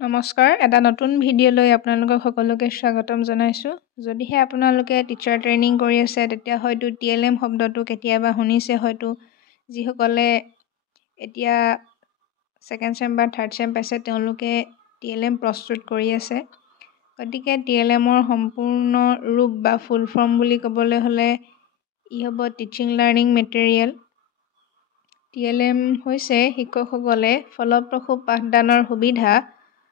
নমস্কাৰ, এটা নতুন ভিডিঅ'লৈ আপোনালোকক সকলোকে স্বাগতম জনাইছোঁ। যদিহে আপোনালোকে টিচাৰ ট্ৰেইনিং কৰি আছে তেতিয়া হয়তো TLM শব্দটো কেতিয়াবা শুনিছে হয়তো। যিসকলে এতিয়া ছেকেণ্ড চেম বা থাৰ্ড চেম পাইছে তেওঁলোকে TLM প্ৰস্তুত কৰি আছে। গতিকে TLMৰ সম্পূৰ্ণ ৰূপ বা ফুল ফৰ্ম বুলি ক'বলৈ হ'লে ই হ'ব টিচিং লাৰ্ণিং মেটেৰিয়েল। TLM হৈছে শিক্ষকসকলে ফলপ্ৰসূ পাঠদানৰ সুবিধা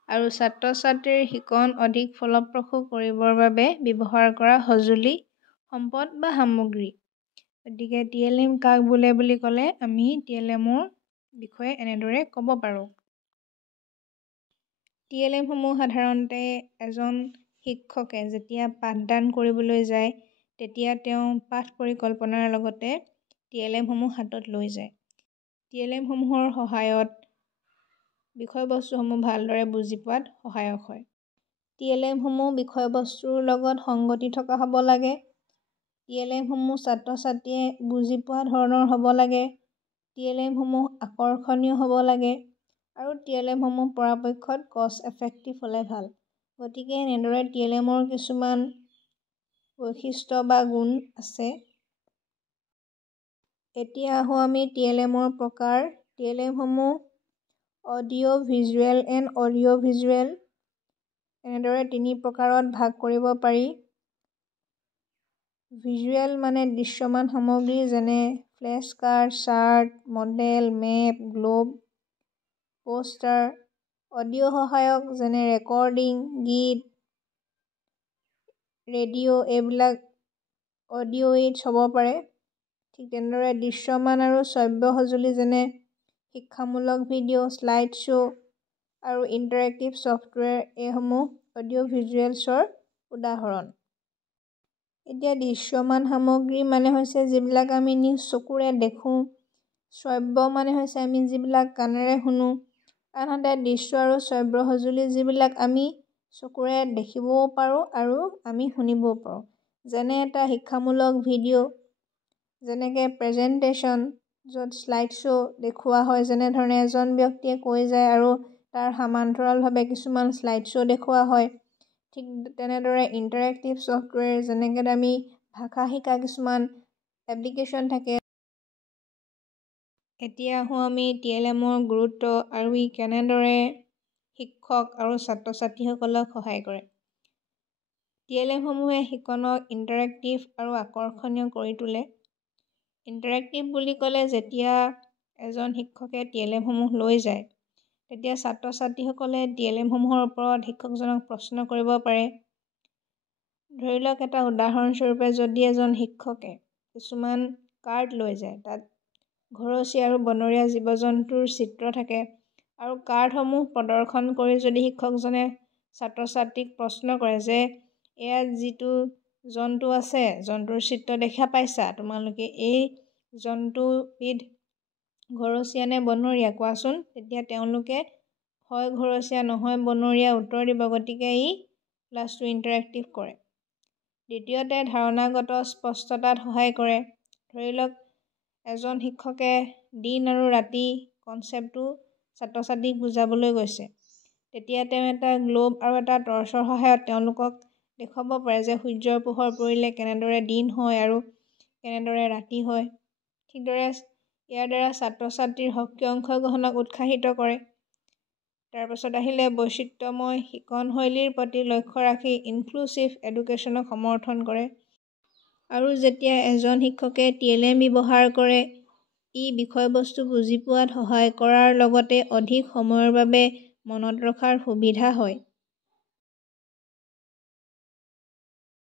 আৰু ছাত্ৰ-ছাত্ৰীৰ শিকন অধিক ফলপ্ৰসূ কৰিবৰ বাবে ব্যৱহাৰ কৰা সঁজুলি, সম্পদ বা সামগ্ৰী। গতিকে TLM কাক বোলে বুলি ক'লে আমি TLMৰ বিষয়ে এনেদৰে ক'ব পাৰোঁ। TLM সমূহ সাধাৰণতে এজন শিক্ষকে যেতিয়া পাঠদান কৰিবলৈ যায় তেতিয়া তেওঁ পাঠ পৰিকল্পনাৰ লগতে TLM সমূহ হাতত লৈ যায়। TLM সমূহৰ সহায়ত বিষয়বস্তুসমূহ ভালদৰে বুজি পোৱাত সহায়ক হয়। TLM সমূহ বিষয়বস্তুৰ লগত সংগতি থকা হ'ব লাগে। TLM সমূহ ছাত্ৰ-ছাত্ৰীয়ে বুজি পোৱা ধৰণৰ হ'ব লাগে। TLM সমূহ আকৰ্ষণীয় হ'ব লাগে আৰু TLM সমূহ পৰাপক্ষত কষ্ট এফেক্টিভ হ'লে ভাল। গতিকে এনেদৰে TLMৰ কিছুমান বৈশিষ্ট্য বা গুণ আছে। এতিয়া আহোঁ আমি TLMৰ প্ৰকাৰ। TLM সমূহ audio', visual and audio' visual এনেদৰে তিনি প্ৰকাৰত ভাগ কৰিব পাৰি। ভিজুৱেল মানে দৃশ্যমান সামগ্ৰী যেনে flash card, chart, model, map, globe, poster. Audio' সহায়ক যেনে ৰেকৰ্ডিং, গীত, ৰেডিঅ' এইবিলাক অডিঅ' এইডছ হ'ব পাৰে। ঠিক তেনেদৰে দৃশ্যমান আৰু শ্ৰব্য সঁজুলি যেনে শিক্ষামূলক ভিডিঅ', শ্লাইড শ্ব' আৰু ইণ্টাৰেক্টিভ ছফ্টৱেৰ এইসমূহ অডিঅ' ভিজুৱেলছৰ উদাহৰণ। এতিয়া দৃশ্যমান সামগ্ৰী মানে হৈছে যিবিলাক আমি নিজ চকুৰে দেখোঁ। শ্ৰব্য মানে হৈছে আমি যিবিলাক কাণেৰে শুনো। আনহাতে দৃশ্য আৰু শ্ৰব্য সঁজুলি যিবিলাক আমি চকুৰে দেখিবও পাৰোঁ আৰু আমি শুনিবও পাৰোঁ। যেনে এটা শিক্ষামূলক ভিডিঅ', যেনেকৈ প্ৰেজেণ্টেশ্যন য'ত শ্লাইড শ্ব' দেখুওৱা হয়, যেনেধৰণে এজন ব্যক্তিয়ে কৈ যায় আৰু তাৰ সমান্তৰালভাৱে কিছুমান শ্লাইড শ্ব' দেখুওৱা হয়। ঠিক তেনেদৰে ইণ্টাৰেক্টিভ ছফ্টৱেৰ যেনেকৈ আমি ভাষা শিকা কিছুমান এপ্লিকেশ্যন থাকে। এতিয়া আহোঁ আমি TLMৰ গুৰুত্ব আৰু ই কেনেদৰে শিক্ষক আৰু ছাত্ৰ-ছাত্ৰীসকলক সহায় কৰে। TLM সমূহে শিকনক ইণ্টাৰেক্টিভ আৰু আকৰ্ষণীয় কৰি তোলে। ইণ্টাৰেক্টিভ বুলি ক'লে যেতিয়া এজন শিক্ষকে TLM সমূহ লৈ যায় তেতিয়া ছাত্ৰ-ছাত্ৰীসকলে TLM সমূহৰ ওপৰত শিক্ষকজনক প্ৰশ্ন কৰিব পাৰে। ধৰি লওক এটা উদাহৰণস্বৰূপে যদি এজন শিক্ষকে কিছুমান কাৰ্ড লৈ যায়, তাত ঘৰচীয়া আৰু বনৰীয়া জীৱ-জন্তুৰ চিত্ৰ থাকে আৰু কাৰ্ডসমূহ প্ৰদৰ্শন কৰি যদি শিক্ষকজনে ছাত্ৰ-ছাত্ৰীক প্ৰশ্ন কৰে যে এয়া যিটো জন্তু আছে, জন্তুৰ চিত্ৰ দেখা পাইছা, তোমালোকে এই জন্তুবিধ ঘৰচীয়া নে বনৰীয়া কোৱাচোন। তেতিয়া তেওঁলোকে হয় ঘৰচীয়া নহয় বনৰীয়া উত্তৰ দিব। গতিকে ই ক্লাছটো ইণ্টাৰেক্টিভ কৰে। দ্বিতীয়তে ধাৰণাগত স্পষ্টতাত সহায় কৰে। ধৰি লওক এজন শিক্ষকে দিন আৰু ৰাতি কনচেপ্টটো ছাত্ৰ-ছাত্ৰীক বুজাবলৈ গৈছে। তেতিয়া তেওঁ এটা গ্লোব আৰু এটা টৰ্চৰ সহায়ত তেওঁলোকক দেখুৱাব পাৰে যে সূৰ্যৰ পোহৰ পৰিলে কেনেদৰে দিন হয় আৰু কেনেদৰে ৰাতি হয়। ঠিকদৰে ইয়াৰ দ্বাৰা ছাত্ৰ-ছাত্ৰীৰ সক্ৰিয় অংশগ্ৰহণক উৎসাহিত কৰে। তাৰপাছত আহিলে বৈচিত্ৰ্যময় শিকনশৈলীৰ প্ৰতি লক্ষ্য ৰাখি ইনক্লুচিভ এডুকেশ্যনক সমৰ্থন কৰে। আৰু যেতিয়া এজন শিক্ষকে TLM ব্যৱহাৰ কৰে ই বিষয়বস্তু বুজি পোৱাত সহায় কৰাৰ লগতে অধিক সময়ৰ বাবে মনত ৰখাৰ সুবিধা হয়।